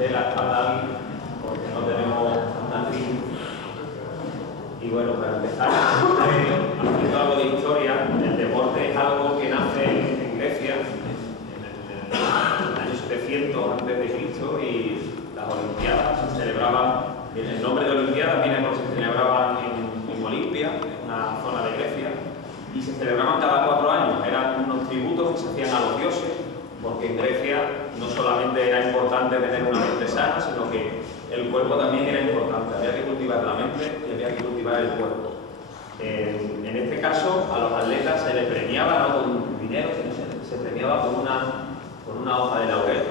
de la espalda porque no tenemos tanta tribu. Y bueno, para empezar, haciendo algo de historia, el deporte es algo que nace en Grecia en el año 700 a.C. y las Olimpiadas se celebraban, el nombre de Olimpiadas viene porque se celebraban en Olimpia, una zona de Grecia, y se celebraban cada 4 años. Eran unos tributos que se hacían a los dioses, porque en Grecia no solamente era importante tener una mente sana, sino que el cuerpo también era importante. Había que cultivar la mente y había que cultivar el cuerpo. En este caso, a los atletas se les premiaba no con dinero, sino se premiaba con una hoja de laurel,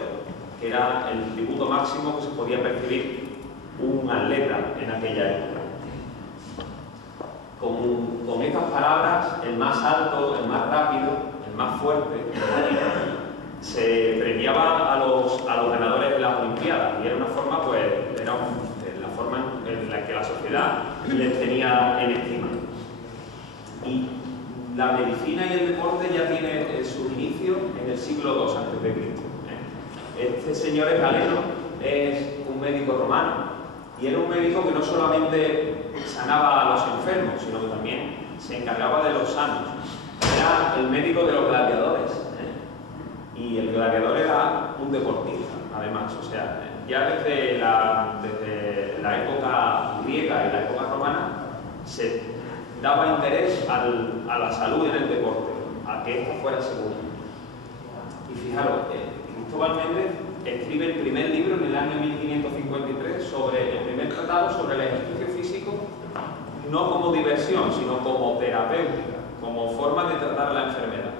que era el tributo máximo que se podía percibir un atleta en aquella época. Con estas palabras, el más alto, el más rápido, el más fuerte, se premiaba a los ganadores de las Olimpiadas, y era una forma, pues, era la forma en la que la sociedad les tenía en estima. Y la medicina y el deporte ya tiene su inicio en el siglo II a.C. Este señor es Galeno, es un médico romano, y era un médico que no solamente sanaba a los enfermos, sino que también se encargaba de los sanos. Era el médico de los gladiadores. Y el gladiador era un deportista, además. O sea, ya desde la época griega y la época romana se daba interés a la salud en el deporte, a que esto fuera seguro. Y fijaros, Cristóbal Méndez escribe el primer libro en el año 1553 sobre el primer tratado sobre el ejercicio físico, no como diversión, sino como terapéutica, como forma de tratar la enfermedad.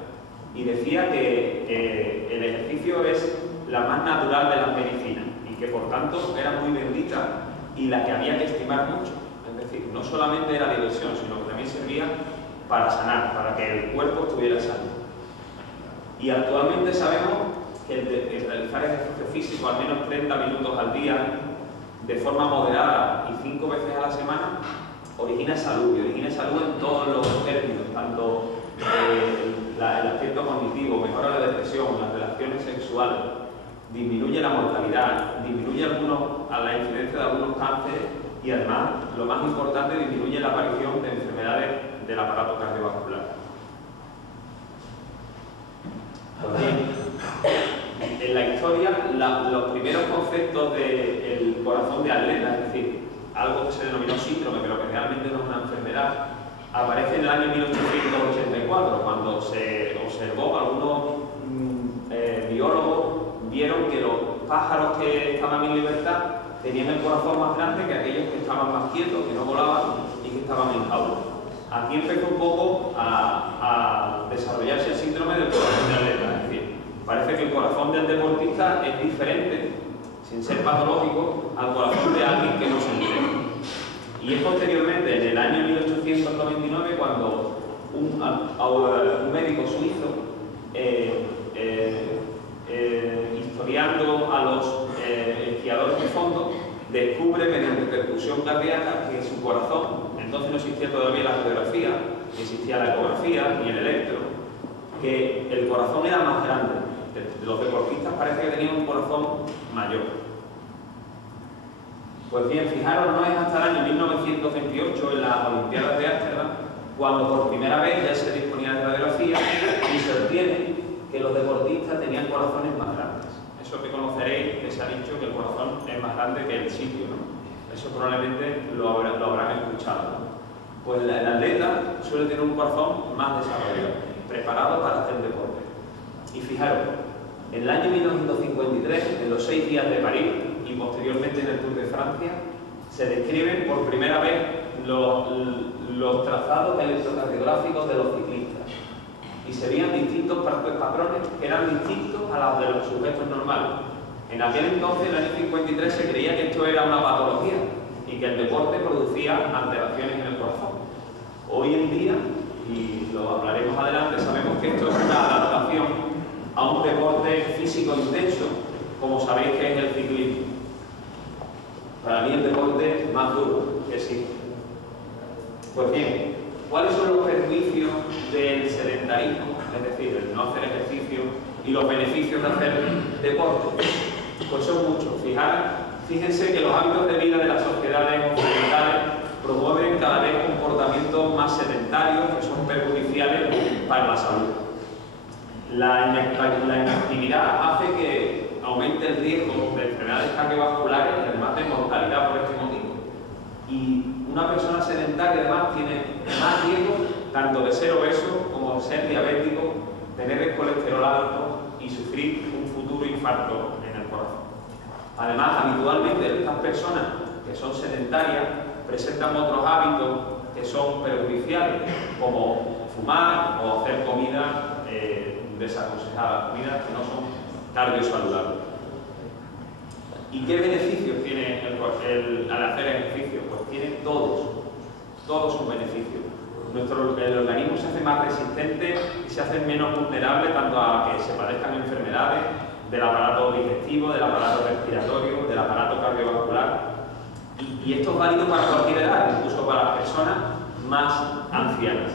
Y decía que el ejercicio es la más natural de las medicinas y que por tanto era muy bendita y la que había que estimar mucho. Es decir, no solamente era diversión, sino que también servía para sanar, para que el cuerpo estuviera sano. Y actualmente sabemos que el realizar ejercicio físico al menos 30 minutos al día, de forma moderada y 5 veces a la semana, origina salud, y origina salud en todos los términos, tanto el aspecto cognitivo, mejora la depresión, las relaciones sexuales, disminuye la mortalidad, disminuye la incidencia de algunos cánceres y además, lo más importante, disminuye la aparición de enfermedades del aparato cardiovascular. En la historia, los primeros conceptos del corazón de atleta, es decir, algo que se denominó síndrome, pero que realmente no es una enfermedad, aparece en el año 1884, cuando se observó, algunos biólogos vieron que los pájaros que estaban en libertad tenían el corazón más grande que aquellos que estaban más quietos, que no volaban y que estaban en jaula. Aquí empezó un poco a desarrollarse el síndrome del corazón de atleta, es decir, parece que el corazón del deportista es diferente, sin ser patológico, al corazón de alguien que no se entrena. Y es posteriormente, en el año 1899, cuando un médico suizo, historiando a los esquiadores de fondo, descubre mediante percusión cardíaca que su corazón, entonces no existía todavía la radiografía, ni existía la ecografía, ni el electro, que el corazón era más grande. Los deportistas parece que tenían un corazón mayor. Pues bien, fijaros, no es hasta el año 1928, en las Olimpiadas de Ámsterdam, cuando por primera vez ya se disponía de radiografía y se obtiene que los deportistas tenían corazones más grandes. Eso que conoceréis, que se ha dicho que el corazón es más grande que el sitio, ¿no? Eso probablemente lo habrán escuchado, ¿no? Pues el atleta suele tener un corazón más desarrollado, preparado para hacer deporte. Y fijaros, en el año 1953, en los 6 días de París y posteriormente en el Tour de Francia, se describen por primera vez los trazados electrocardiográficos de los ciclistas. Y se veían distintos patrones que eran distintos a los de los sujetos normales. En aquel entonces, en el año 53, se creía que esto era una patología y que el deporte producía alteraciones en el corazón. Hoy en día, y lo hablaremos adelante, sabemos que esto es una adaptación a un deporte físico intenso, como sabéis que es el ciclismo. Para mí el deporte más duro que existe. Pues bien, ¿cuáles son los perjuicios del sedentarismo? Es decir, el no hacer ejercicio y los beneficios de hacer deporte. Pues son muchos. Fíjense que los hábitos de vida de las sociedades occidentales promueven cada vez comportamientos más sedentarios que son perjudiciales para la salud. La inactividad hace que aumente el riesgo de enfermedades cardiovasculares y además de mortalidad por este motivo. Y una persona sedentaria además tiene más riesgo tanto de ser obeso como de ser diabético, tener el colesterol alto y sufrir un futuro infarto en el corazón. Además, habitualmente estas personas que son sedentarias presentan otros hábitos que son perjudiciales, como fumar o hacer comida desaconsejada, comidas que no son cardiosaludables. ¿Y qué beneficios tiene al hacer ejercicio? Pues tiene todos sus beneficios. El organismo se hace más resistente y se hace menos vulnerable tanto a que se padezcan enfermedades del aparato digestivo, del aparato respiratorio, del aparato cardiovascular. Y esto es válido para cualquier edad, incluso para las personas más ancianas.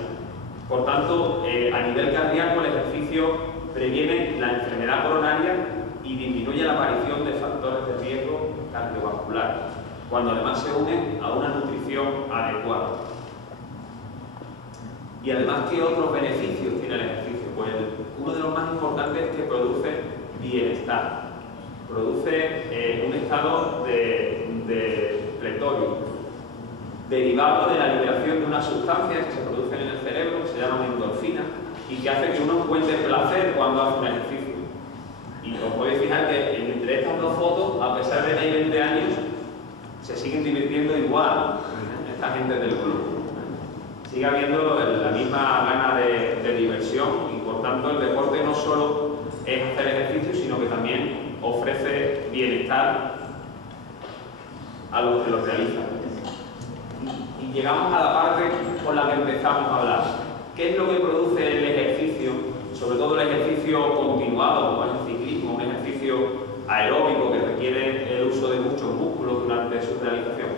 Por tanto, a nivel cardíaco, el ejercicio previene la enfermedad coronaria y disminuye la aparición de factores de riesgo cardiovascular, cuando además se une a una nutrición adecuada. Y además, ¿qué otros beneficios tiene el ejercicio? Pues uno de los más importantes es que produce bienestar, produce un estado de pletorio, derivado de la liberación de unas sustancias que se producen en el cerebro, que se llaman endorfinas, y que hace que uno encuentre placer cuando hace un ejercicio. Y os podéis fijar que entre estas dos fotos, a pesar de tener 20 años, se siguen divirtiendo igual esta gente del club. Sigue habiendo la misma gana de diversión y por tanto el deporte no solo es hacer ejercicio, sino que también ofrece bienestar a los que lo realizan. Y llegamos a la parte con la que empezamos a hablar. ¿Qué es lo que produce el ejercicio? Sobre todo el ejercicio continuado, como es el ciclismo, un ejercicio aeróbico que requiere el uso de muchos músculos durante su realización.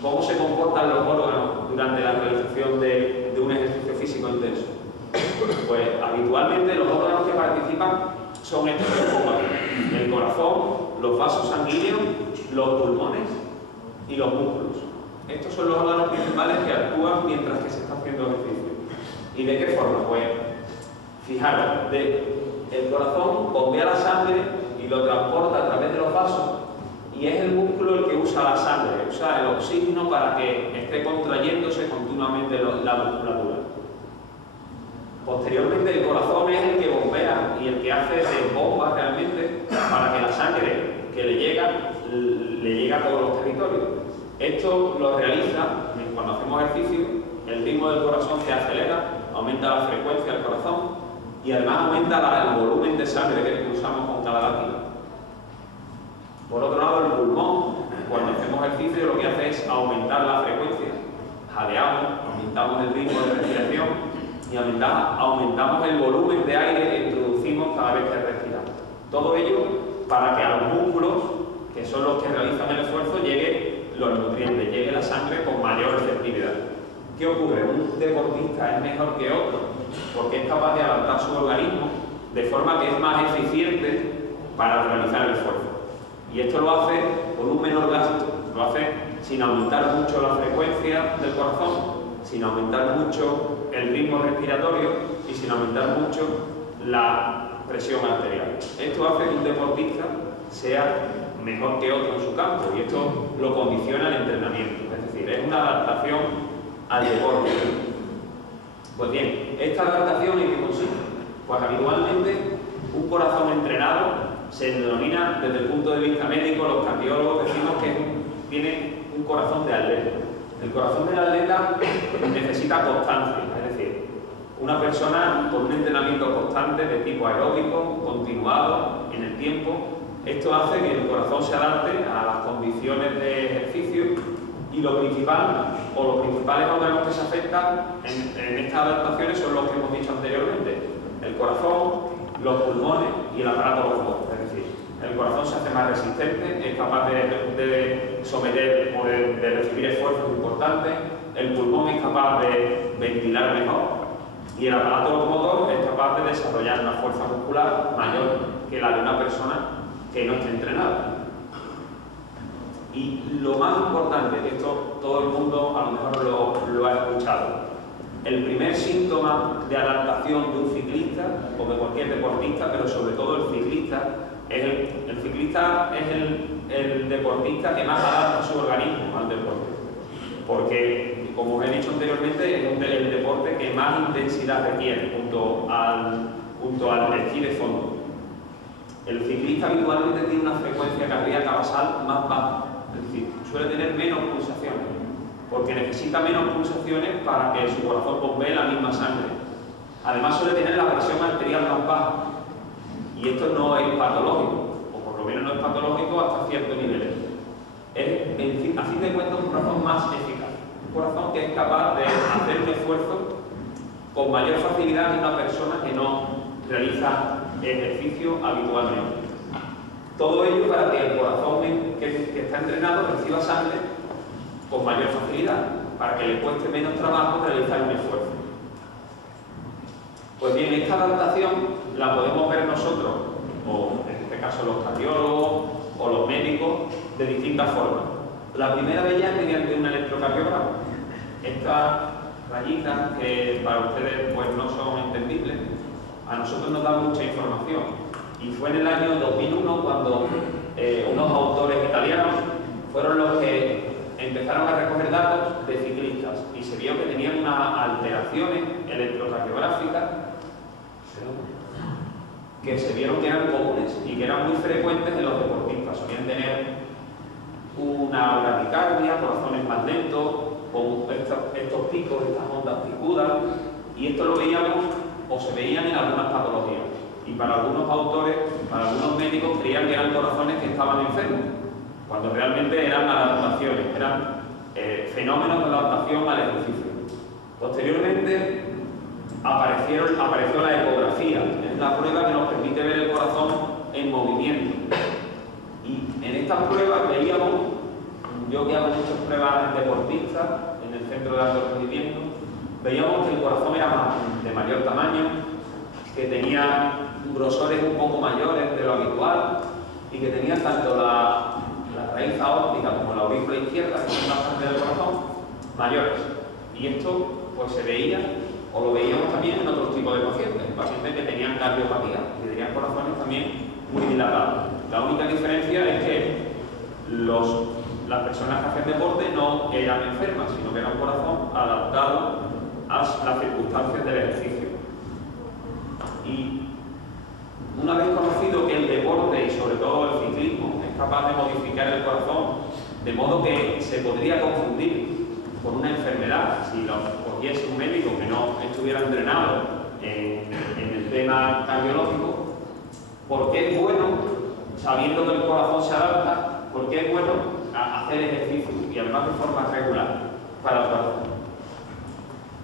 ¿Cómo se comportan los órganos durante la realización de un ejercicio físico intenso? Pues habitualmente los órganos que participan son estos que pongo aquí: el corazón, los vasos sanguíneos, los pulmones y los músculos. Estos son los órganos principales que actúan mientras que se está haciendo ejercicio. ¿Y de qué forma? Pues fijaros, el corazón bombea la sangre y lo transporta a través de los vasos, y es el músculo el que usa la sangre, usa el oxígeno para que esté contrayéndose continuamente la musculatura. Posteriormente el corazón es el que bombea y el que hace de bomba realmente para que la sangre que le llega a todos los territorios. Esto lo realiza cuando hacemos ejercicio, el ritmo del corazón se acelera, aumenta la frecuencia del corazón y además aumenta el volumen de sangre que expulsamos con cada latido. Por otro lado, el pulmón, cuando hacemos ejercicio, lo que hace es aumentar la frecuencia. Jadeamos, aumentamos el ritmo de respiración y aumentamos el volumen de aire que introducimos cada vez que respiramos. Todo ello para que a los músculos, que son los que realizan el esfuerzo, lleguen los nutrientes, llegue la sangre con mayor efectividad. ¿Qué ocurre? Un deportista es mejor que otro porque es capaz de adaptar su organismo de forma que es más eficiente para realizar el esfuerzo. Y esto lo hace con un menor gasto, lo hace sin aumentar mucho la frecuencia del corazón, sin aumentar mucho el ritmo respiratorio y sin aumentar mucho la presión arterial. Esto hace que un deportista sea mejor que otro en su campo y esto lo condiciona el entrenamiento, es decir, es una adaptación al deporte. Pues bien, esta adaptación ¿en qué consiste? Pues habitualmente un corazón entrenado se denomina desde el punto de vista médico, los cardiólogos decimos que tiene un corazón de atleta. El corazón del atleta necesita constancia, es decir, una persona con un entrenamiento constante de tipo aeróbico, continuado, en el tiempo. Esto hace que el corazón se adapte a las condiciones de ejercicio y los principales órganos que se afectan en estas adaptaciones son los que hemos dicho anteriormente: el corazón, los pulmones y el aparato locomotor. Es decir, el corazón se hace más resistente, es capaz de someter o de recibir esfuerzos importantes, el pulmón es capaz de ventilar mejor y el aparato locomotor es capaz de desarrollar una fuerza muscular mayor que la de una persona que no esté entrenada. Y lo más importante, que esto todo el mundo a lo mejor lo ha escuchado, el primer síntoma de adaptación de un ciclista o de cualquier deportista, pero sobre todo el ciclista, el ciclista es el deportista que más adapta su organismo al deporte. Porque, como os he dicho anteriormente, es el deporte que más intensidad requiere junto al esquí de fondo. El ciclista habitualmente tiene una frecuencia cardíaca basal más baja, es decir, suele tener menos pulsaciones, porque necesita menos pulsaciones para que su corazón bombee la misma sangre. Además suele tener la presión arterial más baja, y esto no es patológico, o por lo menos no es patológico hasta ciertos niveles. Es, a fin de cuentas, un corazón más eficaz, un corazón que es capaz de hacer un esfuerzo con mayor facilidad que una persona que no realiza ejercicio habitualmente. Todo ello para que el corazón que está entrenado reciba sangre con mayor facilidad, para que le cueste menos trabajo realizar un esfuerzo. Pues bien, esta adaptación la podemos ver nosotros, o en este caso los cardiólogos o los médicos, de distintas formas. La primera de ellas es mediante un electrocardiograma. Estas rayitas, que para ustedes pues, no son entendibles, a nosotros nos dan mucha información. Y fue en el año 2001 cuando unos autores italianos fueron los que empezaron a recoger datos de ciclistas y se vio que tenían unas alteraciones electrocardiográficas que se vieron que eran comunes y que eran muy frecuentes en los deportistas. Solían tener una bradicardia, corazones más lentos, con estos picos, estas ondas picudas, y esto lo veíamos o se veían en algunas patologías. Y para algunos autores, para algunos médicos, creían que eran corazones que estaban enfermos, cuando realmente eran adaptaciones, eran fenómenos de adaptación al ejercicio. Posteriormente apareció la ecografía, es la prueba que nos permite ver el corazón en movimiento. Y en estas pruebas veíamos, yo que hago muchas pruebas deportistas en el centro de alto rendimiento, veíamos que el corazón era de mayor tamaño, que tenía grosores un poco mayores de lo habitual y que tenía tanto la raíz aórtica como la aurícula izquierda, que es una parte del corazón, mayores. Y esto pues se veía, o lo veíamos también en otros tipos de pacientes, pacientes que tenían cardiopatía, que tenían corazones también muy dilatados. La única diferencia es que las personas que hacen deporte no eran enfermas, sino que era un corazón adaptado a las circunstancias del ejercicio. Y una vez conocido que el deporte y sobre todo el ciclismo es capaz de modificar el corazón de modo que se podría confundir con una enfermedad si lo cogiese un médico que no estuviera entrenado en el tema cardiológico, ¿por qué es bueno, sabiendo que el corazón se adapta, por qué es bueno hacer ejercicio y además de forma regular para el corazón?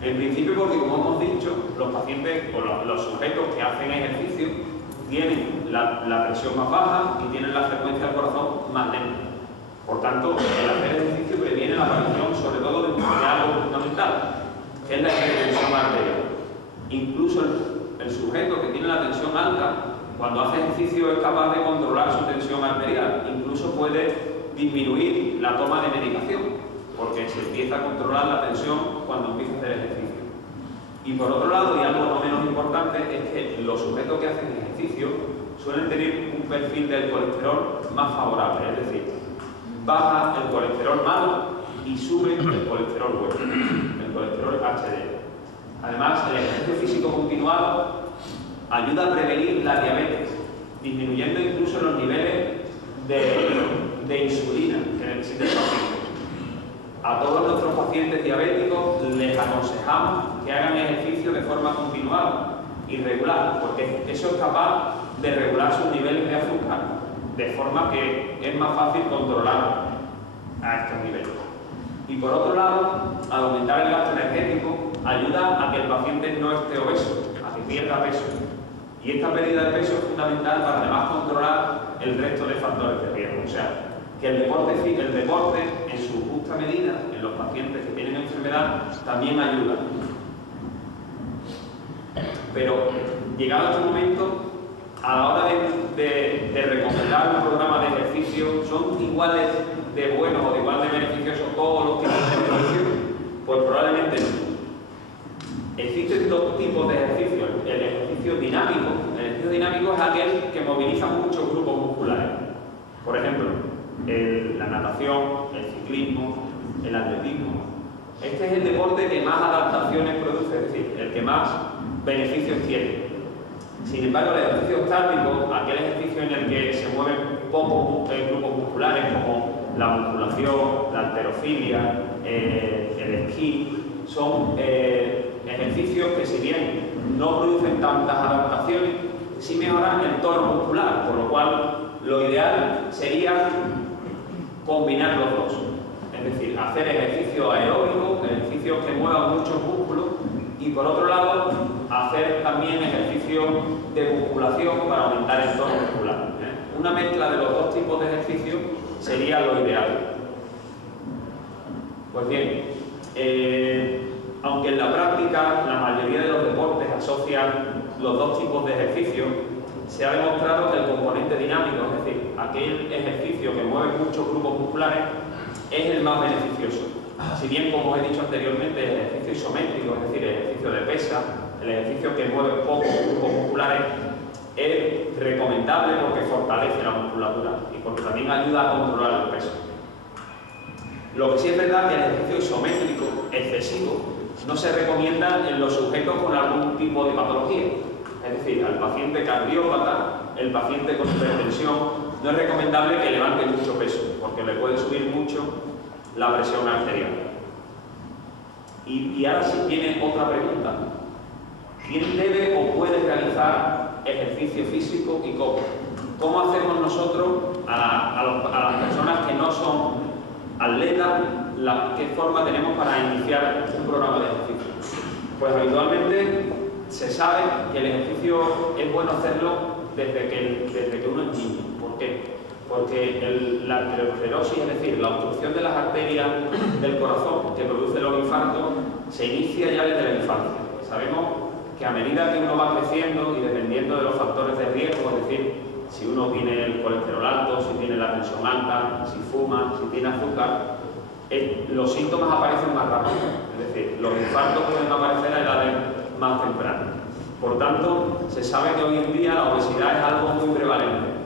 En principio porque, como hemos dicho, los pacientes o los sujetos que hacen ejercicio tienen la presión más baja y tienen la frecuencia del corazón más lenta. Por tanto, el hacer ejercicio previene la aparición sobre todo de algo fundamental, que es la hipertensión arterial. Incluso el sujeto que tiene la tensión alta, cuando hace ejercicio es capaz de controlar su tensión arterial, incluso puede disminuir la toma de medicación, porque se empieza a controlar la tensión cuando empieza a hacer ejercicio. Y por otro lado, y algo no menos importante, es que los sujetos que hacen ejercicio suelen tener un perfil del colesterol más favorable, es decir, baja el colesterol malo y sube el colesterol bueno, el colesterol HDL. Además, el ejercicio físico continuado ayuda a prevenir la diabetes, disminuyendo incluso los niveles de insulina que necesita el paciente. A todos nuestros pacientes diabéticos les aconsejamos que hagan ejercicio de forma continuada y regular, porque eso es capaz de regular sus niveles de azúcar, de forma que es más fácil controlar a estos niveles. Y por otro lado, al aumentar el gasto energético, ayuda a que el paciente no esté obeso, a que pierda peso. Y esta pérdida de peso es fundamental para además controlar el resto de factores de riesgo. O sea, que el deporte en su justa medida, en los pacientes que tienen enfermedad, también ayuda. Pero, llegado a este momento, a la hora de recomendar un programa de ejercicio, son iguales de buenos o de igual de beneficiosos todos los tipos de ejercicio? Pues probablemente no. Existen dos tipos de ejercicios. El ejercicio dinámico. El ejercicio dinámico es aquel que moviliza muchos grupos musculares. Por ejemplo, la natación, el ciclismo, el atletismo. Este es el deporte que más adaptaciones produce, es decir, el que más beneficios tiene. Sin embargo, el ejercicio estático, aquel ejercicio en el que se mueven pocos grupos musculares como la musculación, la halterofilia, el esquí, son ejercicios que, si bien no producen tantas adaptaciones, sí mejoran el tono muscular, por lo cual lo ideal sería combinar los dos. Es decir, hacer ejercicio aeróbico, ejercicios que muevan muchos músculos, y por otro lado, hacer también ejercicios de musculación para aumentar el tono muscular. Una mezcla de los dos tipos de ejercicios sería lo ideal. Pues bien, aunque en la práctica la mayoría de los deportes asocian los dos tipos de ejercicios, se ha demostrado que el componente dinámico, es decir, aquel ejercicio que mueve muchos grupos musculares, es el más beneficioso. Si bien, como os he dicho anteriormente, el ejercicio isométrico, es decir, el ejercicio de pesa, el ejercicio que mueve pocos grupos musculares, es recomendable porque fortalece la musculatura y porque también ayuda a controlar el peso. Lo que sí es verdad es que el ejercicio isométrico excesivo no se recomienda en los sujetos con algún tipo de patología. Es decir, al paciente cardiópata, el paciente con hipertensión, no es recomendable que levante mucho peso, porque le puede subir mucho la presión arterial. Y ahora sí viene otra pregunta. ¿Quién debe o puede realizar ejercicio físico y cómo? ¿Cómo hacemos nosotros a las personas que no son atletas? ¿Qué forma tenemos para iniciar un programa de ejercicio? Pues habitualmente se sabe que el ejercicio es bueno hacerlo desde que uno es niño. ¿Por qué? Porque la arteriosclerosis, es decir, la obstrucción de las arterias del corazón que produce los infartos, se inicia ya desde la infancia. Sabemos que a medida que uno va creciendo y dependiendo de los factores de riesgo, es decir, si uno tiene el colesterol alto, si tiene la tensión alta, si fuma, si tiene azúcar, los síntomas aparecen más rápido. Es decir, los infartos pueden aparecer a edades más tempranas. Por tanto, se sabe que hoy en día la obesidad es algo muy prevalente.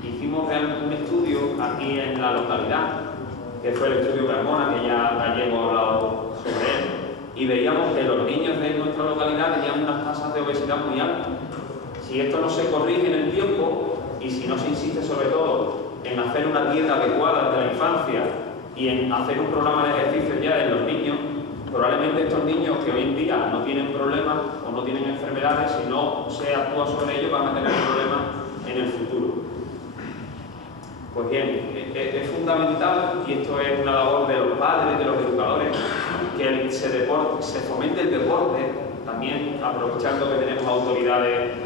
Hicimos un estudio aquí en la localidad, que fue el estudio Carmona, que ya Gallego ha hablado sobre él, y veíamos que los niños de nuestra localidad tenían unas tasas de obesidad muy altas. Si esto no se corrige en el tiempo, y si no se insiste sobre todo en hacer una dieta adecuada desde la infancia y en hacer un programa de ejercicio ya en los niños, probablemente estos niños que hoy en día no tienen problemas o no tienen enfermedades, si no se actúa sobre ellos, van a tener problemas en el futuro. Pues bien, es fundamental, y esto es una labor de los padres, de los educadores, que se fomente el deporte, también aprovechando que tenemos autoridades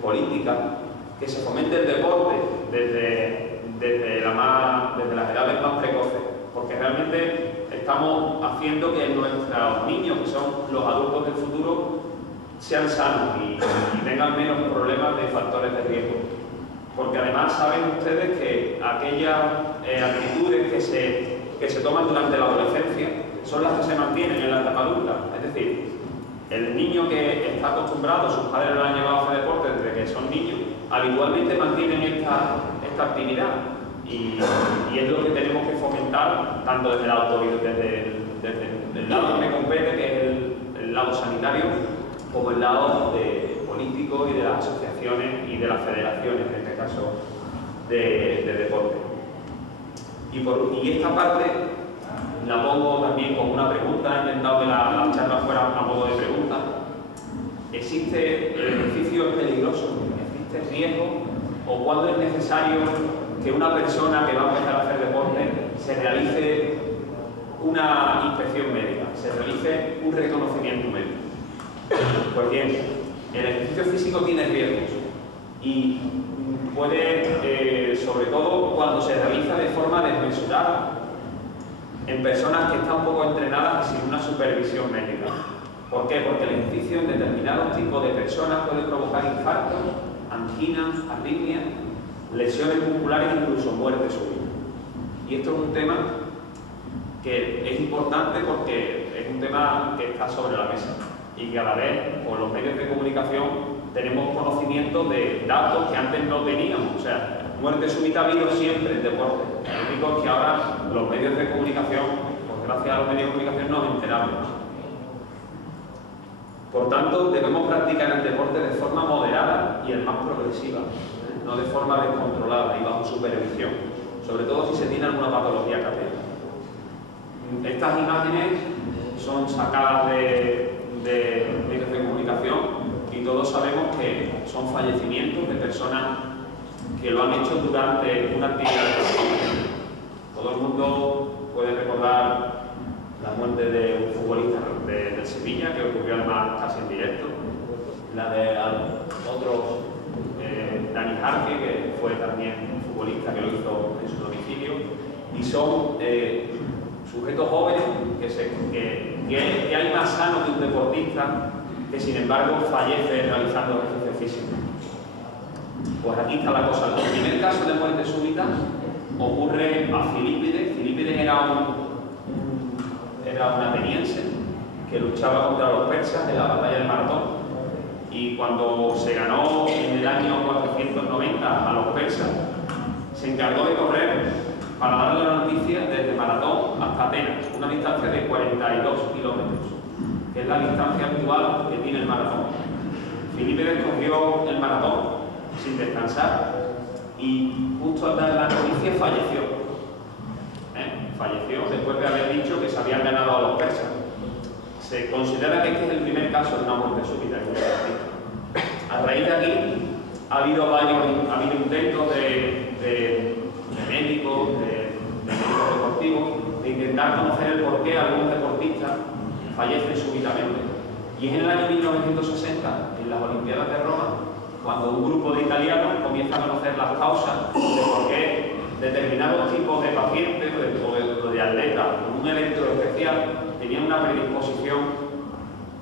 políticas, que se fomente el deporte desde las edades más precoces, porque realmente estamos haciendo que nuestros niños, que son los adultos del futuro, sean sanos y tengan menos problemas de factores de riesgo. Porque además saben ustedes que aquellas actitudes que se toman durante la adolescencia son las que se mantienen en la etapa adulta. Es decir, el niño que está acostumbrado, sus padres lo han llevado a hacer deporte desde que son niños, habitualmente mantienen esta actividad. Y es lo que tenemos que fomentar tanto desde la autoridad, desde el lado que me compete, que es el lado sanitario, como el lado político y de las asociaciones y de las federaciones, en este caso de deporte. Y esta parte la pongo también como una pregunta, he intentado que la charla fuera a modo de pregunta. ¿Existe el ejercicio peligroso? ¿Existe riesgo? ¿O cuándo es necesario que una persona que va a empezar a hacer deporte se realice una inspección médica, se realice un reconocimiento médico? Pues bien, el ejercicio físico tiene riesgos y puede, sobre todo cuando se realiza de forma desmesurada, en personas que están poco entrenadas y sin una supervisión médica. ¿Por qué? Porque el ejercicio en determinados tipos de personas puede provocar infartos, anginas, arritmias, lesiones musculares e incluso muerte súbita. Y esto es un tema que es importante porque es un tema que está sobre la mesa y que a la vez, por los medios de comunicación, tenemos conocimiento de datos que antes no teníamos. O sea, muerte súbita ha habido siempre en deporte. Lo único es que ahora los medios de comunicación, pues gracias a los medios de comunicación, nos enteramos. Por tanto, debemos practicar el deporte de forma moderada y el más progresiva, no de forma descontrolada y bajo supervisión, sobre todo si se tiene alguna patología cardíaca. Estas imágenes son sacadas de medios de comunicación y todos sabemos que son fallecimientos de personas que lo han hecho durante una actividad deportiva. Todo el mundo puede recordar la muerte de un futbolista del Sevilla, que ocurrió además casi en directo, la de otro, Dani Jarque, que fue también un futbolista que lo hizo en su domicilio, y son sujetos jóvenes que hay más sanos que un deportista que sin embargo fallece realizando ejercicio físico. Pues aquí está la cosa. El primer caso de muerte súbita ocurre a Filípides. Filípides era un ateniense que luchaba contra los persas en la batalla del Maratón, y cuando se ganó en el año 490 a los persas, se encargó de correr para darle la noticia desde Maratón hasta Atenas, una distancia de 42 kilómetros, que es la distancia actual que tiene el maratón. Filípides corrió el maratón sin descansar y justo al dar la noticia falleció. Falleció después de haber dicho que se habían ganado a los persas. Se considera que este es el primer caso de una muerte súbita en un deportista. A raíz de aquí ha habido intentos de médicos, de médicos deportivos, de intentar conocer el por qué algunos deportistas fallecen súbitamente. Y es en el año 1960, en las Olimpiadas de Roma, cuando un grupo de italianos comienza a conocer las causas de por qué determinados tipos de pacientes o de atletas con un evento especial tenían una predisposición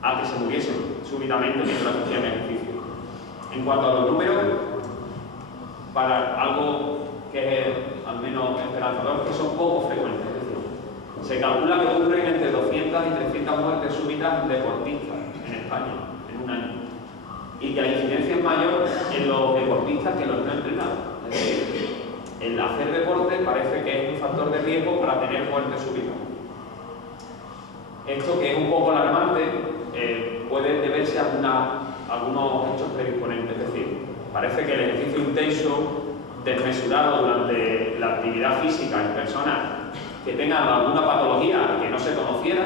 a que se muriesen súbitamente mientras hacían ejercicio. En cuanto a los números, para algo que es al menos esperanzador, que son poco frecuentes. Es decir, se calcula que ocurren entre 200 y 300 muertes súbitas en deportistas en España en un año, y que la incidencia es mayor en los deportistas que en los no entrenados. Es decir, el hacer deporte parece que es un factor de riesgo para tener muerte súbita. Esto, que es un poco alarmante, puede deberse a algunos hechos predisponentes. Es decir, parece que el ejercicio intenso desmesurado durante la actividad física en personas que tengan alguna patología que no se conociera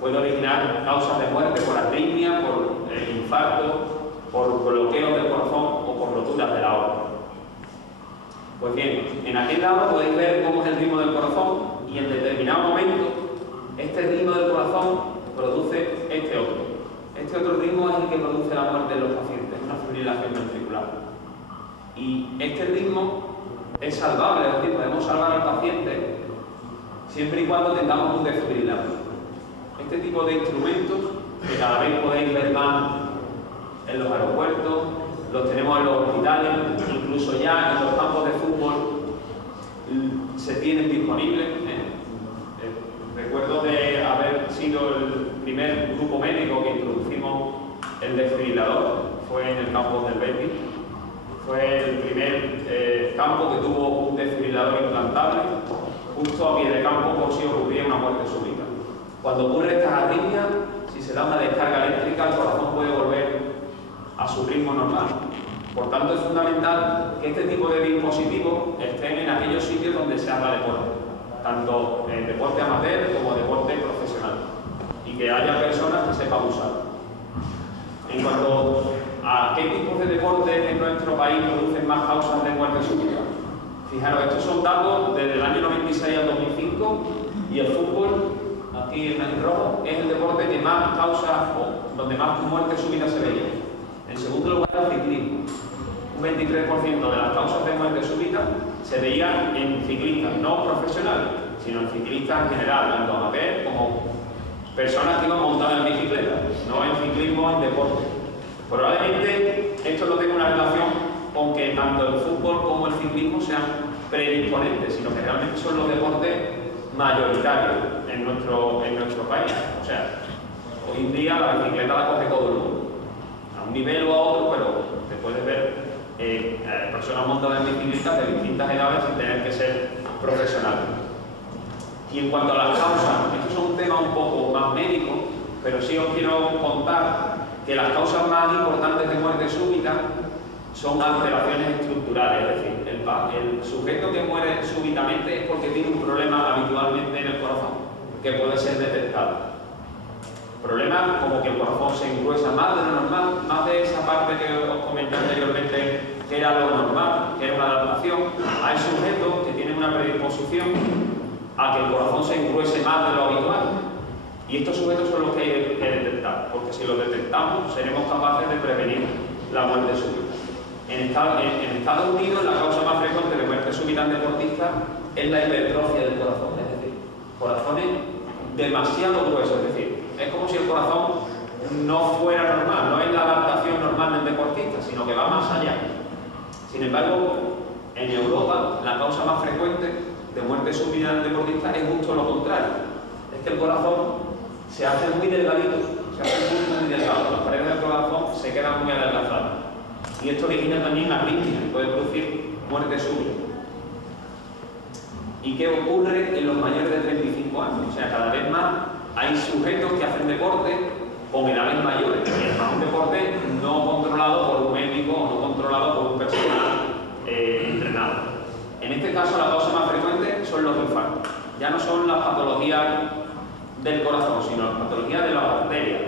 puede originar causas de muerte por arritmia, por infarto, por bloqueo del corazón o por roturas de la aorta. Pues bien, en aquel lado podéis ver cómo es el ritmo del corazón, y en determinado momento este ritmo del corazón produce este otro. Este otro ritmo es el que produce la muerte de los pacientes, una fibrilación ventricular. Y este ritmo es salvable, es decir, podemos salvar al paciente siempre y cuando tengamos un desfibrilador. Este tipo de instrumentos, que cada vez podéis ver más en los aeropuertos, los tenemos en los hospitales, incluso ya en los campos de fútbol se tienen disponibles. Recuerdo de haber sido el primer grupo médico que introducimos el desfibrilador, fue en el campo del Betis. Fue el primer campo que tuvo un desfibrilador implantable justo a pie de campo por si ocurría una muerte súbita. Cuando ocurre esta arritmia, si se da una descarga eléctrica, el corazón puede volver a su ritmo normal. Por tanto, es fundamental que este tipo de dispositivos estén en aquellos sitios donde se haga deporte, tanto en deporte amateur como deporte profesional, y que haya personas que sepan usar. En cuanto a qué tipos de deportes en nuestro país producen más causas de muerte súbita, fijaros, estos son datos desde el año 96 al 2005, y el fútbol, aquí en rojo, es el deporte que más causas, o donde más muertes súbitas se veían. En segundo lugar, el ciclismo. Un 23% de las causas de muerte súbita se veían en ciclistas, no profesionales, sino en ciclistas en general, tanto amateur como personas que iban montadas en bicicleta, no en ciclismo, en deporte. Probablemente esto no tenga una relación con que tanto el fútbol como el ciclismo sean predisponentes, sino que realmente son los deportes mayoritarios en nuestro país. O sea, hoy en día la bicicleta la coge todo el mundo, a un nivel o a otro, pero te puedes ver personas montadas en bicicletas de distintas edades sin tener que ser profesionales. Y en cuanto a las causas, esto es un tema un poco más médico, pero sí os quiero contar que las causas más importantes de muerte súbita son alteraciones estructurales, es decir, el sujeto que muere súbitamente es porque tiene un problema habitualmente en el corazón, que puede ser detectado. Problemas como que el corazón se engruesa más de lo normal, más de esa parte que os comenté anteriormente, que era lo normal, que era una adaptación. Hay sujetos que tienen una predisposición a que el corazón se engruese más de lo habitual. Y estos sujetos son los que hay que detectar, porque si los detectamos, seremos capaces de prevenir la muerte súbita. En Estados Unidos, la causa más frecuente de muerte súbita en deportistas es la hipertrofia del corazón, es decir, corazones demasiado gruesos, es decir, es como si el corazón no fuera normal, no es la adaptación normal del deportista, sino que va más allá. Sin embargo, en Europa, la causa más frecuente de muerte súbita del deportista es justo lo contrario. Es que el corazón se hace muy delgadito, se hace muy delgado, las paredes del corazón se quedan muy adelgazadas. Y esto origina también arritmias, puede producir muerte súbita. ¿Y qué ocurre en los mayores de 35 años? O sea, cada vez más hay sujetos que hacen deporte con edades mayores, y además un deporte no controlado por un médico o no controlado por un personal entrenado. En este caso, la causa más frecuente son los infartos. Ya no son las patologías del corazón, sino las patologías de las arterias.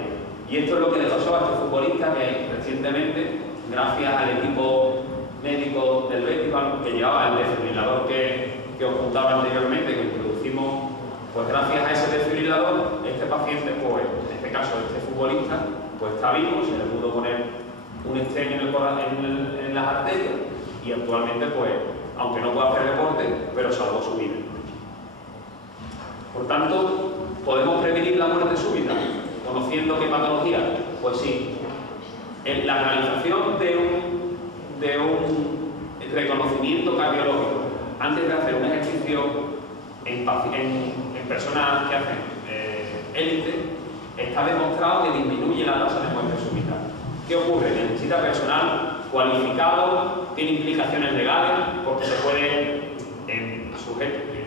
Y esto es lo que le pasó a este futbolista que recientemente, gracias al equipo médico del Betis, que llevaba el desfibrilador que os contaba anteriormente, que introducimos, pues gracias a ese desfibrilador, este paciente, pues en este caso este futbolista, pues está vivo, se le pudo poner un stent en las arterias y actualmente, pues, aunque no puede hacer deporte, pero salvó su vida. Por tanto, ¿podemos prevenir la muerte súbita? ¿Conociendo qué patología? Pues sí. En la realización de un reconocimiento cardiológico antes de hacer un ejercicio en personas que hacen élite, está demostrado que disminuye la tasa de muerte súbita. ¿Qué ocurre? Necesita personal cualificado, tiene implicaciones legales, porque se puede,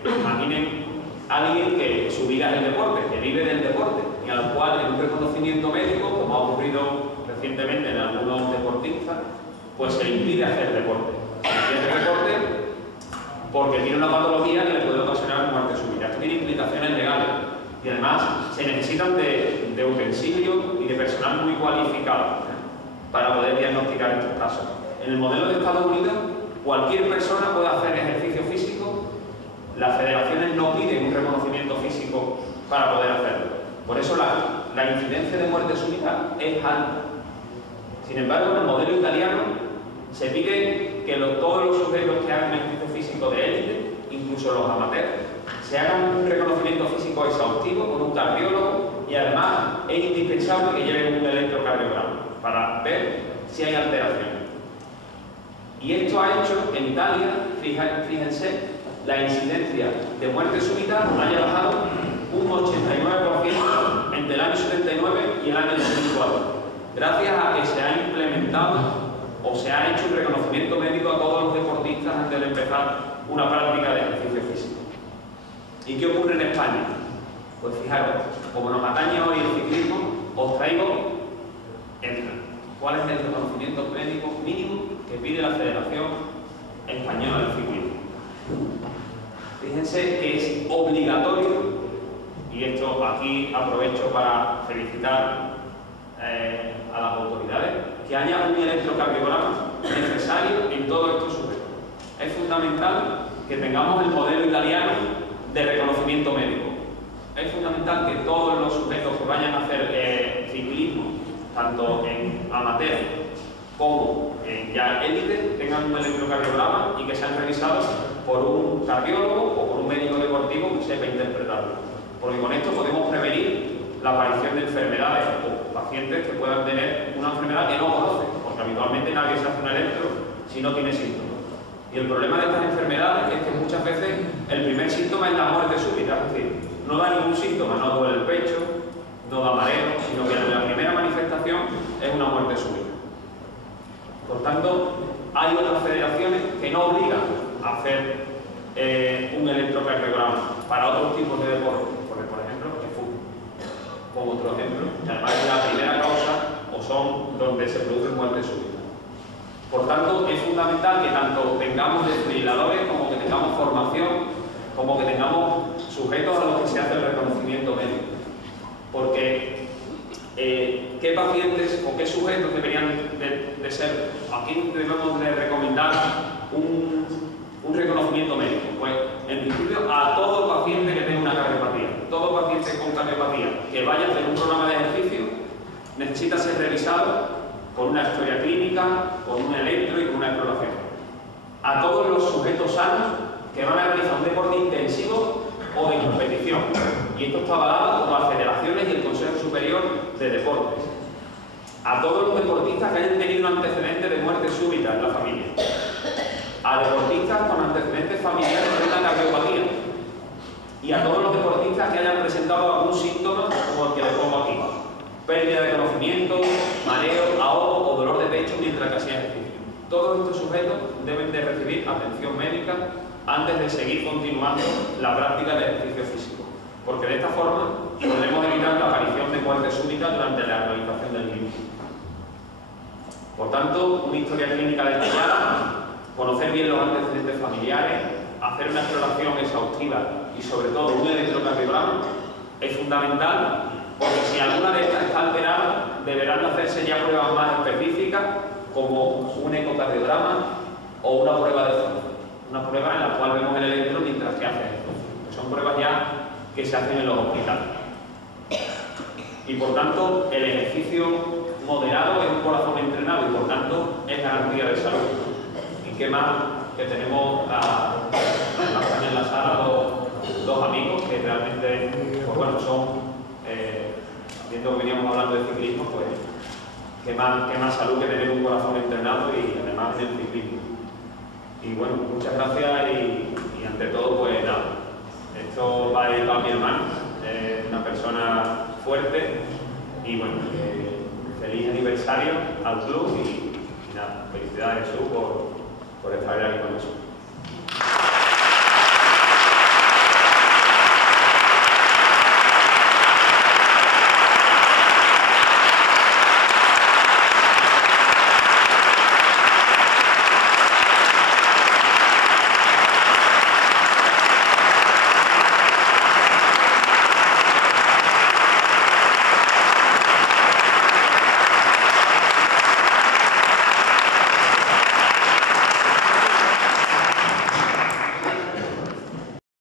imaginen a alguien que su vida es el deporte, que vive del deporte, y al cual en un reconocimiento médico, como ha ocurrido recientemente en algunos deportistas, pues se le impide hacer deporte. Se impide hacer deporte porque tiene una patología que le puede ocasionar muerte súbita. Esto tiene implicaciones legales y además se necesitan de utensilios y de personal muy cualificado para poder diagnosticar estos casos. En el modelo de Estados Unidos, cualquier persona puede hacer ejercicio físico. Las federaciones no piden un reconocimiento físico para poder hacerlo. Por eso la incidencia de muerte súbita es alta. Sin embargo, en el modelo italiano se pide que todos los sujetos que hagan ejercicio físico de élite, incluso los amateurs, se hagan un reconocimiento físico exhaustivo con un cardiólogo y además es indispensable que lleven un electrocardiograma para ver si hay alteraciones. Y esto ha hecho que en Italia, fíjense, la incidencia de muerte súbita haya bajado un 89% entre el año 79 y el año 2004, gracias a que se ha implementado o se ha hecho un reconocimiento médico a todos los deportistas antes de empezar una práctica de ejercicio físico. ¿Y qué ocurre en España? Pues fijaros, como nos atañe hoy el ciclismo, os traigo cuál es el reconocimiento médico mínimo que pide la Federación Española de Ciclismo. Fíjense que es obligatorio, y esto aquí aprovecho para felicitar a las autoridades, que haya un electrocardiograma necesario en todos estos sujetos. Es fundamental que tengamos el modelo italiano de reconocimiento médico. Es fundamental que todos los sujetos que vayan a hacer ciclismo, tanto en amateur como en ya élite, tengan un electrocardiograma y que sean revisados por un cardiólogo o por un médico deportivo que sepa interpretarlo. Porque con esto podemos prevenir la aparición de enfermedades o pacientes que puedan tener una enfermedad que no conocen, porque habitualmente nadie se hace un electro si no tiene síntomas. Y el problema de estas enfermedades es que muchas veces el primer síntoma es la muerte súbita, es decir, no da ningún síntoma, no duele el pecho, no da mareo, sino que la primera manifestación es una muerte súbita. Por tanto, hay otras federaciones que no obligan a hacer un electrocardiograma para otros tipos de deportes, porque por ejemplo el fútbol, como otro ejemplo, y además es la primera causa o son donde se produce muerte súbita. Por tanto, es fundamental que tanto tengamos desfibriladores como que tengamos formación, como que tengamos sujetos a los que se hace el reconocimiento médico. Porque ¿qué pacientes o qué sujetos deberían de ser? ¿A quién debemos de recomendar un reconocimiento médico? Pues, en principio, a todo paciente que tenga una cardiopatía. Todo paciente con cardiopatía que vaya a hacer un programa de ejercicio necesita ser revisado con una historia clínica, con un electro y con una exploración. A todos los sujetos sanos que van a realizar un deporte intensivo o de competición. Y esto está avalado por las federaciones y el Consejo Superior de Deportes. A todos los deportistas que hayan tenido un antecedente de muerte súbita en la familia. A deportistas con antecedentes familiares de una cardiopatía. Y a todos los deportistas que hayan presentado algún síntoma como el que les pongo aquí. Pérdida de conocimiento, mareo, ahogo o dolor de pecho mientras que hacían ejercicio. Todos estos sujetos deben de recibir atención médica antes de seguir continuando la práctica de ejercicio físico, porque de esta forma podremos evitar la aparición de muerte súbita durante la realización del mismo. Por tanto, una historia clínica detallada, conocer bien los antecedentes familiares, hacer una exploración exhaustiva y sobre todo un electrocardiograma es fundamental, porque si alguna de estas está alterada, deberán de hacerse ya pruebas más específicas como un ecocardiograma o una prueba de zona. Una prueba en la cual vemos el electro mientras que hace esto. Son pruebas ya que se hacen en los hospitales. Y por tanto, el ejercicio moderado es un corazón entrenado y por tanto es garantía de salud. Y qué más que tenemos además también en la sala dos amigos que realmente, pues bueno, son, viendo que veníamos hablando de ciclismo, pues qué más salud que tener un corazón entrenado y además en el ciclismo. Y bueno, muchas gracias y ante todo, pues nada, esto va a ir a mi hermano, una persona fuerte y bueno, feliz aniversario al club y nada, felicidades Jesús por